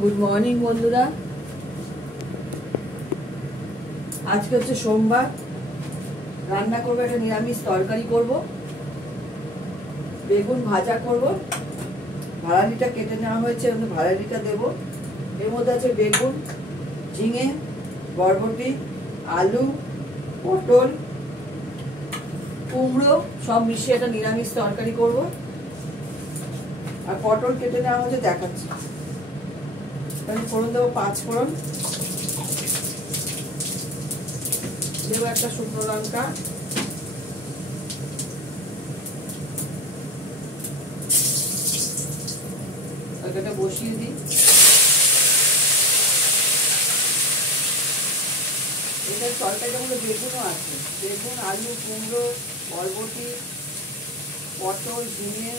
Good morning বন্ধুরা। আজকে হচ্ছে সোমবার। রান্না করবো একটা নিরামিষ তরকারি করব, বেগুন ভাজা করব। ভাড়ালিটা কেটে নেওয়া হয়েছে, ভাড়ালিটা দেবো। এর মধ্যে আছে বেগুন, ঝিঙে, বরবটি, আলু, পটল, কুমড়ো সব মিশিয়ে একটা নিরামিষ তরকারি করব। আর পটল কেটে নেওয়া হয়েছে, দেখাচ্ছি। তাহলে ফোড়ন দেবো, 5 ফোড়ন দেবো, একটা শুকনো লঙ্কা, তরকারিটা বসিয়ে দিই। এটার তরকারিটার মধ্যে বেগুনও আছে, বেগুন, আলু, কুমড়ো, বরবটি, পটল, ঝিঙে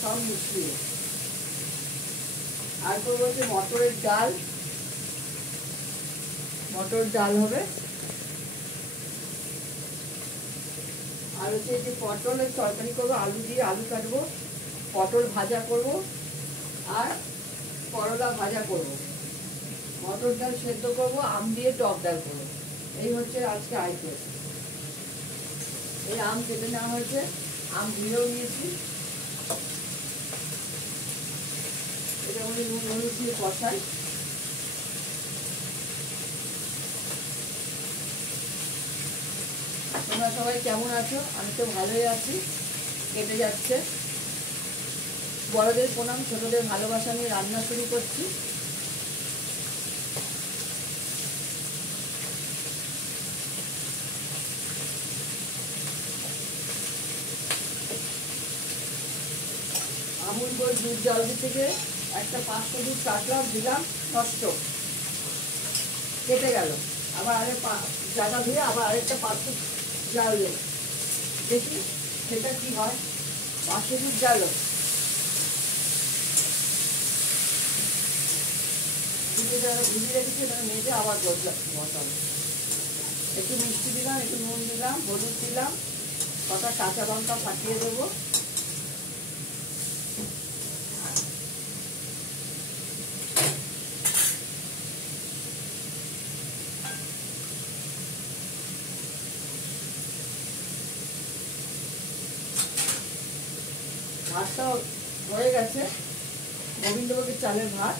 সব মিশিয়ে। আর করবো হচ্ছে মটরের ডাল, মটর ডাল হবে। আর হচ্ছে এই যে পটলের তরকারি করবো, আলু দিয়ে আলু কাটবো, পটল ভাজা করব, আর করলা ভাজা করব, মটর ডাল সেদ্ধ করব, আম দিয়ে টক ডাল করবো। এই হচ্ছে আজকে আইটেম। এই আম কেটে নেওয়া হয়েছে, আম ধুয়েও নিয়েছি। এটার মধ্যে নুন হলুদ দিয়ে কষাই। তোমরা সবাই কেমন আছো? আমি তো ভালোই আছি, কেটে যাচ্ছে। বড়দের প্রণাম, ছোটদের ভালোবাসা নিয়ে রান্না শুরু করছি। আমুল গোল দুধ জল থেকে একটা 500 দুধ কাটলাম, দিলাম, নষ্ট কেটে গেল। আবার আরেক জায়গা ধুয়ে আবার আরেকটা 500 জ্বাললো, দেখি সেটা কি হয়। 500 দুধ জ্বালো, দুধে যারা ভিজিয়ে রেখেছে তারা মেজে আবার বসাবো। একটু মিষ্টি দিলাম, একটু নুন দিলাম, হলুদ দিলাম, কটা কাঁচা লঙ্কা ফাটিয়ে দেবো। ভাতটা হয়ে গেছে, গোবিন্দভোগের চালের ভাত।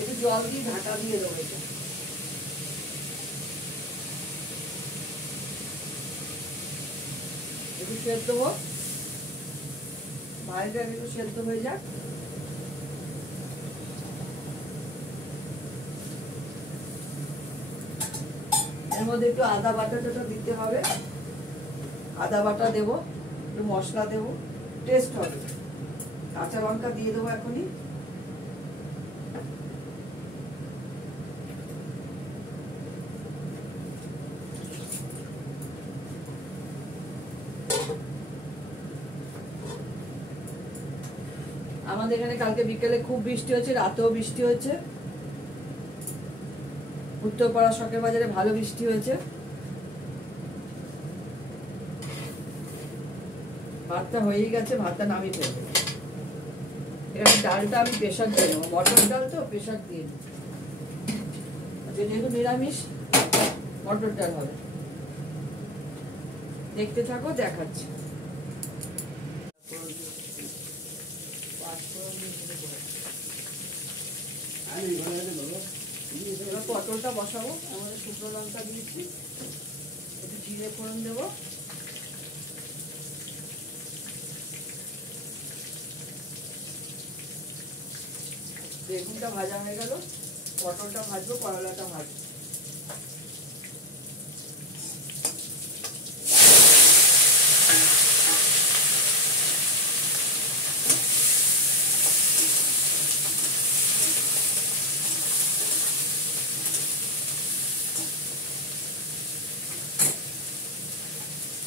একটু জল দিয়ে ঢাকা দিয়ে দেবো। এটা একটু সেদ্ধ হোক, ভাতটা একটু সেদ্ধ হয়ে যাক। এর মধ্যে একটু আদা বাটাটা দিতে হবে, আদা বাটা দেবো, একটু মশলা দেবো, টেস্ট হবে। কাঁচা লঙ্কা দিয়ে দেবো এখনই। আমাদের এখানে কালকে বিকেলে খুব বৃষ্টি হয়েছে, রাতেও বৃষ্টি হয়েছে। উত্তরপাড়া শখের বাজারে ভালো বৃষ্টি হয়েছে। ভাতটা হয়েই গেছে, ভাতটা নামিয়ে ফেলবো। এখানে ডালটা আমি প্রেশার দিয়ে নেবো, মটর ডাল তো প্রেশার দিয়ে নেবো। যেহেতু নিরামিষ মটর ডাল হবে। দেখতে থাকো, দেখাচ্ছি। এবার পটলটা বসাবো। আমাদের শুকনো লঙ্কা দিয়েছি, একটু জিরে ফোড়ন দেবো। বেগুনটা ভাজা হয়ে গেল, পটলটা ভাজবো, করলাটা ভাজবো।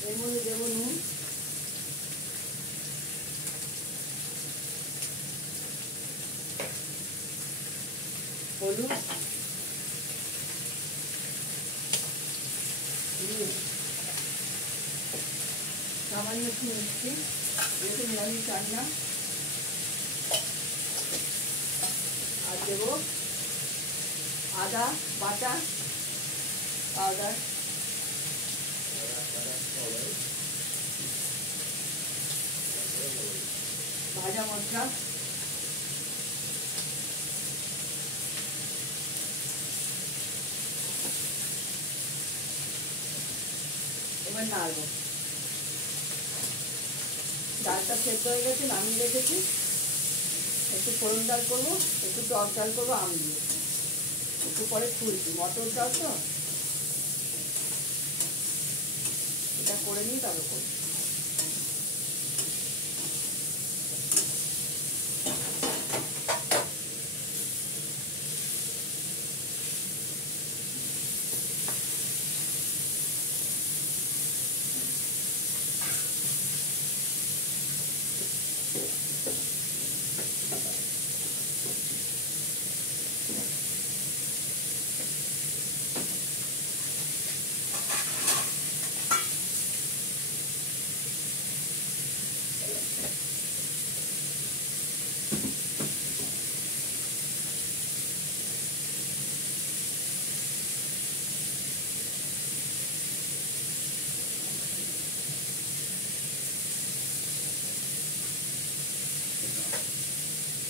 এর মধ্যে দেবো নুন, হলুদ, সামান্য একটু মিষ্টি, যেহেতু নিরামিষ রান্না। দেবো আদা বাটা পাউডার, ভাজা মশলা, এবার নাড়বো। ডালটা সেদ্ধ হয়ে গেছে, নামিয়ে রেখেছি। একটু ফোড়ন ডাল করবো, একটু টক ডাল করবো আম দিয়ে, একটু পরে খুলছি। মটর ডাল তো, এটা করে নিই তবে করবো।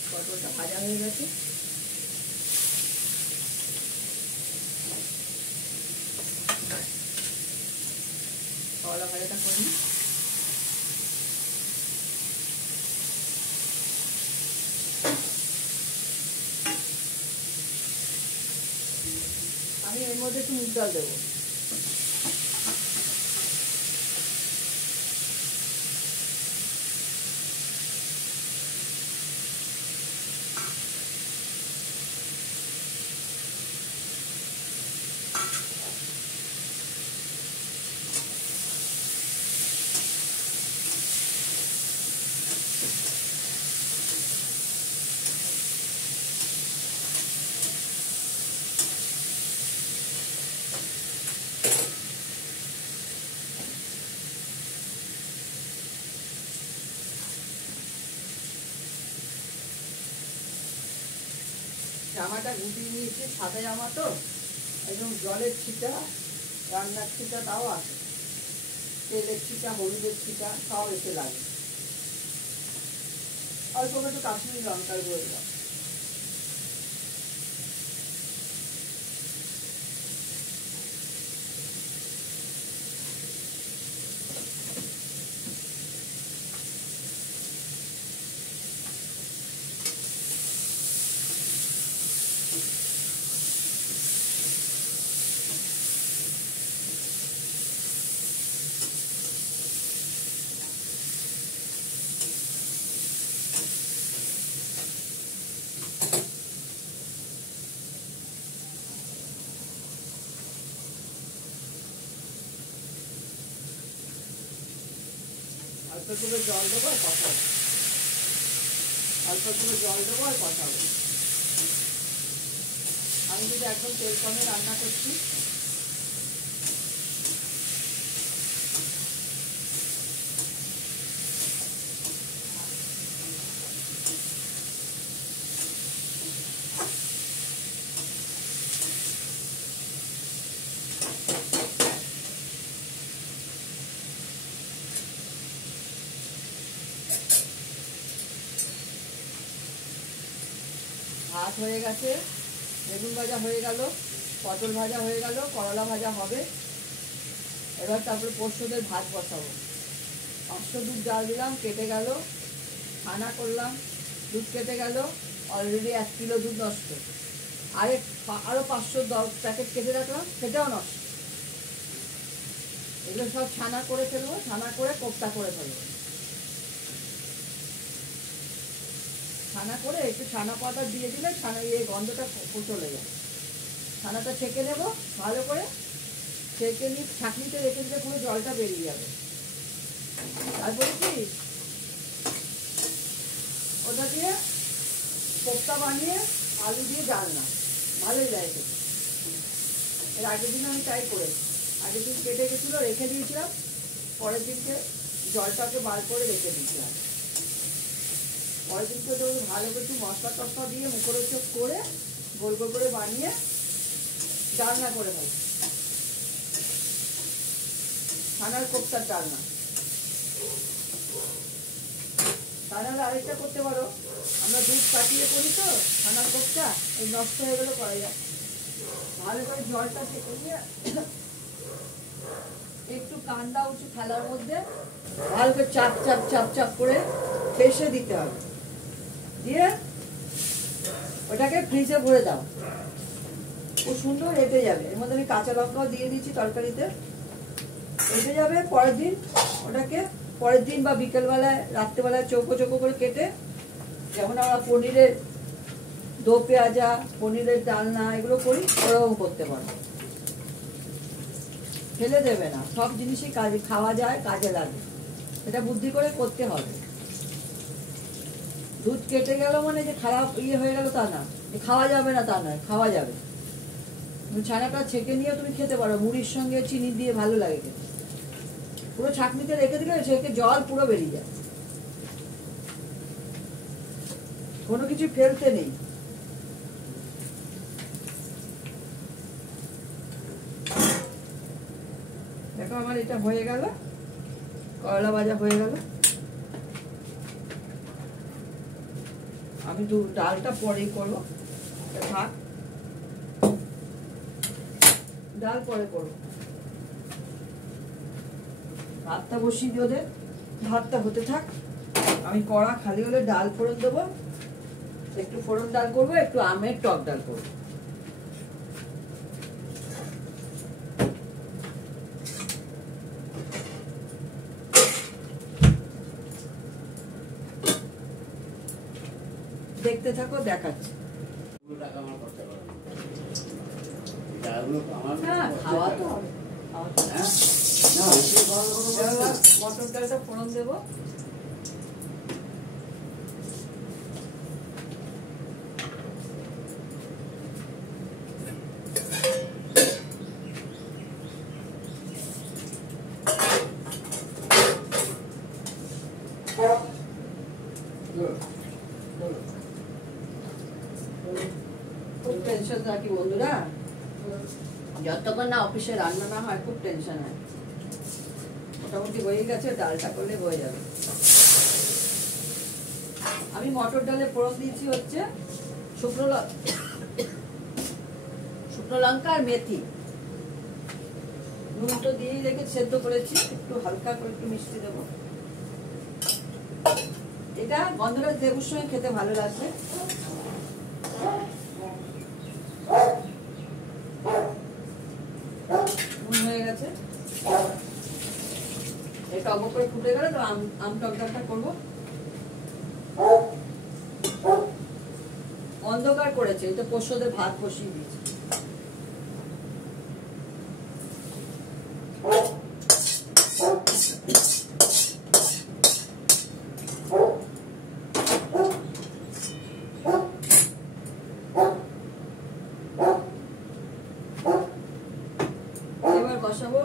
পটলটা ভাজা হয়ে গেছে, করলা ভাজাটা করে নিই। আমি এর মধ্যে একটু মুগ ডাল দেবো। জামাটা গুটিয়ে নিয়েছি, সাদা জামা তো, একদম জলের ছিটা, রান্নার ছিটা তাও আছে, তেলের ছিটা, হলুদের ছিটা সব এসে লাগে। অল্প একটু কাশ্মীরি লঙ্কার গুঁড়ো দিলাম। অল্প করে জল দেবো আর কষাবো, অল্প করে জল দেবো আর কষাবো। আমি যদি একদম তেল কমে রান্না করছি। ভাত হয়ে গেছে, বেগুন ভাজা হয়ে গেল, পটল ভাজা হয়ে গেল, করলা ভাজা হবে। এবার তারপরে পোস্তদের ভাত বসাবো। 500 দুধ জাল দিলাম, কেটে গেল, ছানা করলাম, দুধ কেটে গেল, অলরেডি 1 কিলো দুধ নষ্ট। আরও 510 প্যাকেট কেটে রাখলাম, সেটাও নষ্ট। এগুলো সব ছানা করে ফেলবো, ছানা করে কোপ্তা করে ফেলবো। ছানা করে একটু ছানা পাতা দিয়ে দিলে ছানা গন্ধটা চলে যায়। ছানাটা ছেঁকে নেব ভালো করে, ছেঁকে নিয়ে ছাঁকনিতে রেখে দিলে পুরো জলটা বেরিয়ে যাবে। তারপরে কি ওটা দিয়ে কোপ্তা বানিয়ে আলু দিয়ে ডালনা ভালোই লাগে খেতে। এর আগের দিন আমি তাই করেছি, আগের দিন কেটে গেছিলো, রেখে দিয়েছিলাম, পরের দিনকে জলটাকে বার করে রেখে দিয়েছিলাম। পরের দিন করে ভালো করে একটু মশলা টসলা দিয়ে মুখরোচক করে গোল গোল করে বানিয়ে ডালনা করে ফেল, ছানার কোপ্তার ডালনা। তাহলে আরেকটা করতে পারো, আমরা দুধ কাটিয়ে করি তো ছানার কোপ্তা, এই নষ্ট হয়ে গেলেও করা যায়। ভালো করে জলটা সেঁকে দিয়ে একটু কান্দা উঁচু থালার মধ্যে ভালো করে চাপ চাপ চাপ চাপ করে ফেসে দিতে হবে, দিয়ে ওটাকে ফ্রিজে ভরে দাও, খুব সুন্দর রেটে যাবে। এর মধ্যে আমি কাঁচা লঙ্কাও দিয়ে দিচ্ছি তরকারিতে, রেটে যাবে। পরের দিন ওটাকে পরের দিন বা বিকেলবেলায় রাত্রেবেলায় চৌকো চৌকো করে কেটে, যেমন আমরা পনিরের দো পেঁয়াজা, পনিরের ডালনা এগুলো করি, ওরকম করতে পারো। ফেলে দেবে না, সব জিনিসই কাজে খাওয়া যায়, কাজে লাগে, এটা বুদ্ধি করে করতে হবে। দুধ কেটে গেল মানে যে খারাপ ইয়ে হয়ে গেল তা না, খাওয়া যাবে না তা নয়, খাওয়া যাবে। ছানাটা ছেঁকে নিয়ে তুমি খেতে পারো, মুড়ির সঙ্গে চিনি দিয়ে ভালো লাগে খেতে। পুরো ছাঁকনিতে রেখে দিলে ছেঁকে জল পুরো বেরিয়ে যায়, কোনো কিছু ফেলতে নেই। দেখো আমার এটা হয়ে গেল, করলা ভাজা হয়ে গেল। আমি ডালটা পরেই করবো, থাক, ডাল পরে করবো। ভাতটা বসিয়ে দিয়ে ওদের, ভাতটা হতে থাক, আমি কড়া খালি হলে ডাল ফোড়ন দেবো। একটু ফোড়ন ডাল করবো, একটু আমের টক ডাল করবো। দেখতে থাকো, দেখাচ্ছি। খাওয়া তো হবে, মটর ডালটা ফোড়ন দেবো। খুব টেনশন থাকি বন্ধুরা, যতক্ষণ না অফিসে রান্না না হয় খুব টেনশন হয়। মোটামুটি হয়ে গেছে, ডালটা করলে হয়ে যাবে। আমি মটর ডালে ফোড়ন দিয়েছি হচ্ছে শুকনো লঙ্কা আর মেথি, নুন তো দিয়েই রেখে সেদ্ধ করেছি, একটু হালকা করে একটু মিষ্টি দেবো। এটা গন্ধরাজ লেবুর সঙ্গে খেতে ভালো লাগবে। হয়ে গেছে, এটা অবক করে ফুটে গেলে তো আম টক ডালটা করবো। অন্ধকার করেছে, এটা পোষ্যদের ভাত বসিয়ে দিয়েছে। এবার বসাবো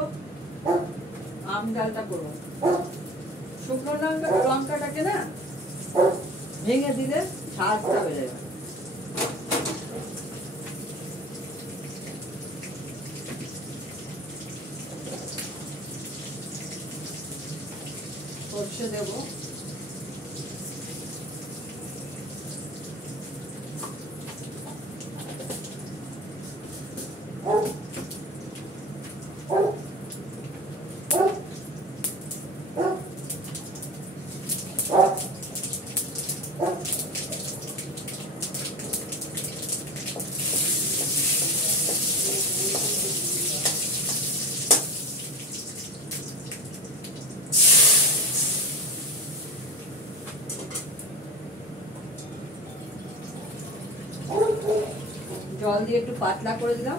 আম ডালটা করবো। শুকনো লঙ্কাটাকে না ভেঙে দিলে স্বাদটা বেড়ে যাবে। সর্ষে দেবো, জল দিয়ে একটু পাতলা করে দিলাম,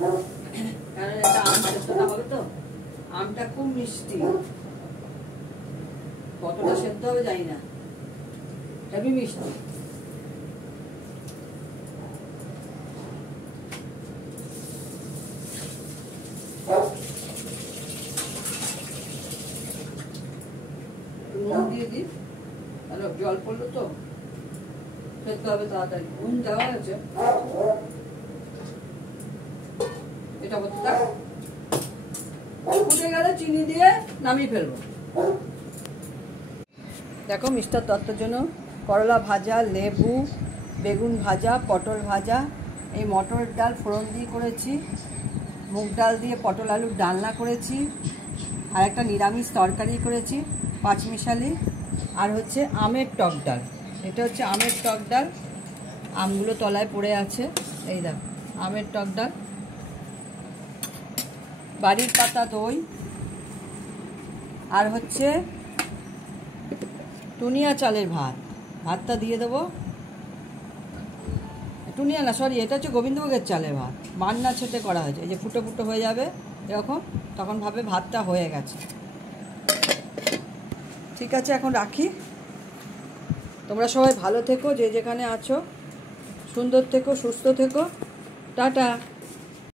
কারণ এটা আম সেদ্ধটা হবে তো। আমটা খুব মিষ্টি, কতটা সেদ্ধ হবে জানি না, হেভি মিষ্টি। নুন দিয়ে দিই, জল পড়লো তো। সেদ্ধ হবে তাড়াতাড়ি। নুন দেওয়া হয়েছে, এটা হতে থাক। ফুটে গেলে চিনি দিয়ে নামিয়ে ফেলবো। দেখো মিস্টার দত্তর জন্য করলা ভাজা, লেবু, বেগুন ভাজা, পটল ভাজা, এই মটর ডাল ফোড়ন দিয়ে করেছি, মুগ ডাল দিয়ে পটল আলুর ডালনা করেছি, আর একটা নিরামিষ তরকারি করেছি পাঁচমিশালি, আর হচ্ছে আমের টক ডাল। এটা হচ্ছে আমের টক ডাল, আমগুলো তলায় পড়ে আছে, এই দেখ আমের টক ডাল, বাড়ির পাতা দই, আর হচ্ছে টুনিয়া চালের ভাত। ভাতটা দিয়ে দেবো, টুনিয়া না সরি, এটা হচ্ছে গোবিন্দভোগের চালের ভাত, মান্না ছেটে করা হয়েছে। এই যে ফুটো ফুটো হয়ে যাবে এরকম, তখন ভাবে ভাতটা হয়ে গেছে। ঠিক আছে, এখন রাখি। তোমরা সবাই ভালো থেকো, যে যেখানে আছো সুন্দর থেকো, সুস্থ থেকো, টাটা।